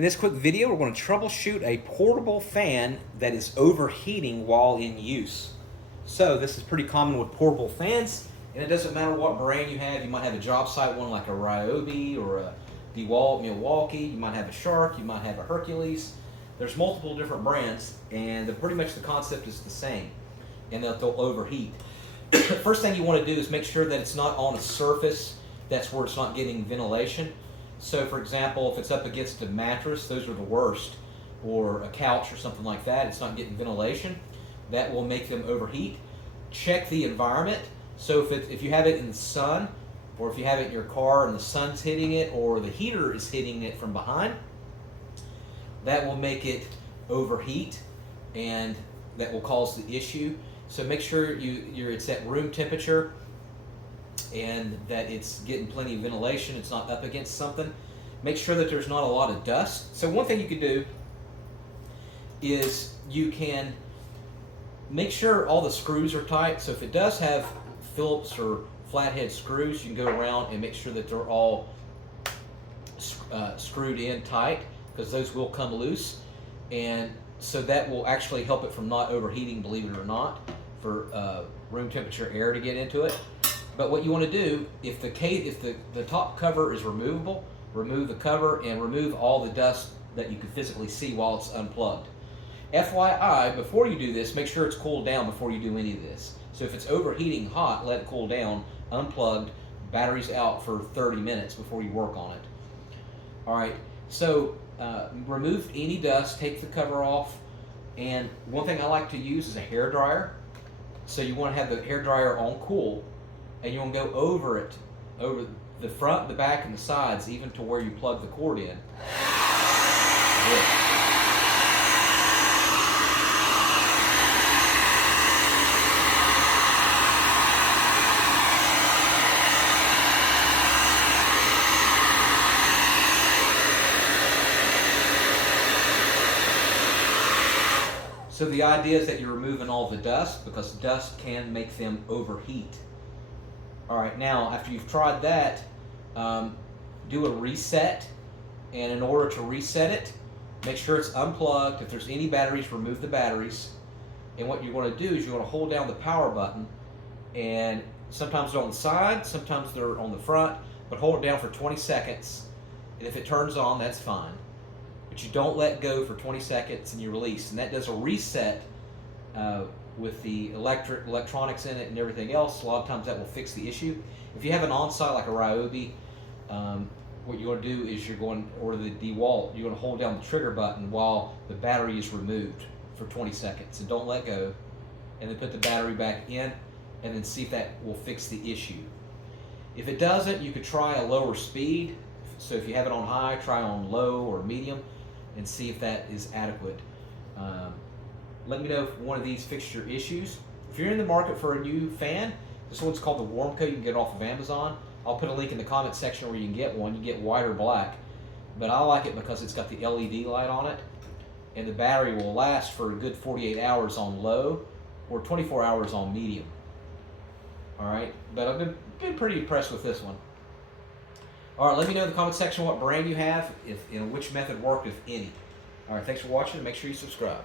In this quick video, we're going to troubleshoot a portable fan that is overheating while in use. So this is pretty common with portable fans, and it doesn't matter what brand you have. You might have a job site one like a Ryobi or a DeWalt Milwaukee. You might have a Shark. You might have a Hercules. There's multiple different brands, and pretty much the concept is the same, and they'll overheat. First thing you want to do is make sure that it's not on a surface that's where it's not getting ventilation. So for example, if it's up against a mattress, those are the worst, or a couch or something like that, it's not getting ventilation. That will make them overheat. Check the environment. So if you have it in the sun, or if you have it in your car and the sun's hitting it, or the heater is hitting it from behind, that will make it overheat, and that will cause the issue. So make sure it's at room temperature and that it's getting plenty of ventilation, it's not up against something. Make sure that there's not a lot of dust. So one thing you can do is you can make sure all the screws are tight. So if it does have Phillips or flathead screws, you can go around and make sure that they're all screwed in tight, because those will come loose, and so that will actually help it from not overheating, believe it or not, for room temperature air to get into it. But what you want to do, if the top cover is removable, remove the cover and remove all the dust that you can physically see while it's unplugged. FYI, before you do this, make sure it's cooled down before you do any of this. So if it's overheating hot, let it cool down, unplugged, batteries out for 30 minutes before you work on it. All right, so remove any dust, take the cover off, and one thing I like to use is a hair dryer. So you want to have the hair dryer on cool, and you want to go over it, over the front, the back, and the sides, even to where you plug the cord in. Good. So the idea is that you're removing all the dust, because dust can make them overheat. All right, now after you've tried that, do a reset, and in order to reset it, make sure it's unplugged. If there's any batteries, remove the batteries. And what you want to do is you want to hold down the power button, and sometimes they're on the side, sometimes they're on the front, but hold it down for 20 seconds, and if it turns on, that's fine. But you don't let go for 20 seconds and you release, and that does a reset with the electronics in it and everything else. A lot of times that will fix the issue. If you have an on-site like a Ryobi, what you're going to do is or the DeWalt, you're going to hold down the trigger button while the battery is removed for 20 seconds, and don't let go, and then put the battery back in, and then see if that will fix the issue. If it doesn't, you could try a lower speed. So if you have it on high, try on low or medium, and see if that is adequate. Let me know if one of these fixed your issues. If you're in the market for a new fan, this one's called the Warmco. You can get it off of Amazon. I'll put a link in the comment section where you can get one. You get white or black, but I like it because it's got the LED light on it, and the battery will last for a good 48 hours on low, or 24 hours on medium. All right, but I've been pretty impressed with this one. All right, let me know in the comment section what brand you have, and which method worked, if any. All right, thanks for watching, and make sure you subscribe.